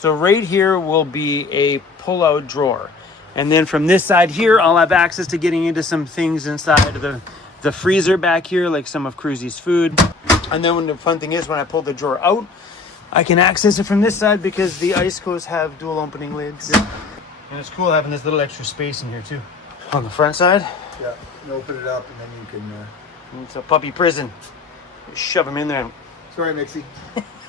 So right here will be a pull-out drawer. And then from this side here, I'll have access to getting into some things inside of the freezer back here, like some of Cruzy's food. And then the fun thing is when I pull the drawer out, I can access it from this side because the ICECOs have dual opening lids. Yeah. And it's cool having this little extra space in here too. On the front side. Yeah, you open it up and then you can... It's a puppy prison. Shove them in there. Sorry, Mixie.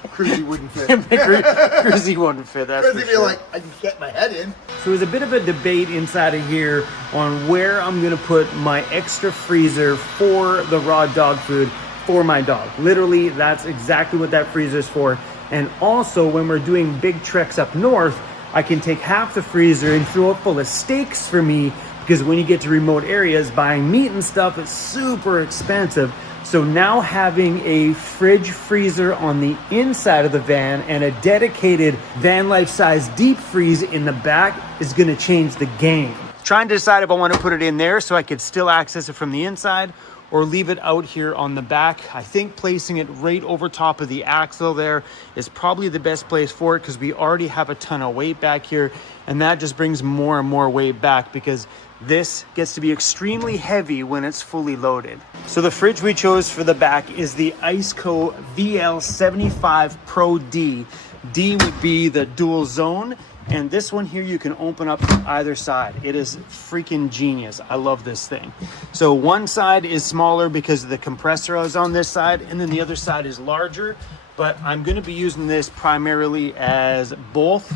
Cruzy wouldn't fit. Cruzy wouldn't fit, that's Cruzy for be sure. like, I can get my head in. So there's a bit of a debate inside of here on where I'm gonna put my extra freezer for the raw dog food for my dog. Literally, that's exactly what that freezer is for. And also, when we're doing big treks up north, I can take half the freezer and throw it full of steaks for me, because when you get to remote areas, buying meat and stuff is super expensive. So now having a fridge freezer on the inside of the van and a dedicated van life size deep freeze in the back is gonna change the game. Trying to decide if I want to put it in there so I could still access it from the inside or leave it out here on the back. I think placing it right over top of the axle there is probably the best place for it, because we already have a ton of weight back here, and that just brings more and more weight back because this gets to be extremely heavy when it's fully loaded. So the fridge we chose for the back is the ICECO VL75ProD. D would be the dual zone, and this one here you can open up from either side. It is freaking genius. I love this thing. So one side is smaller because the compressor is on this side, and then the other side is larger, but I'm gonna be using this primarily as both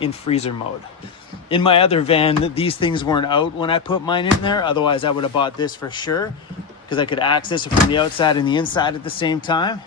in freezer mode. In my other van, these things weren't out when I put mine in there. Otherwise, I would have bought this for sure, because I could access it from the outside and the inside at the same time.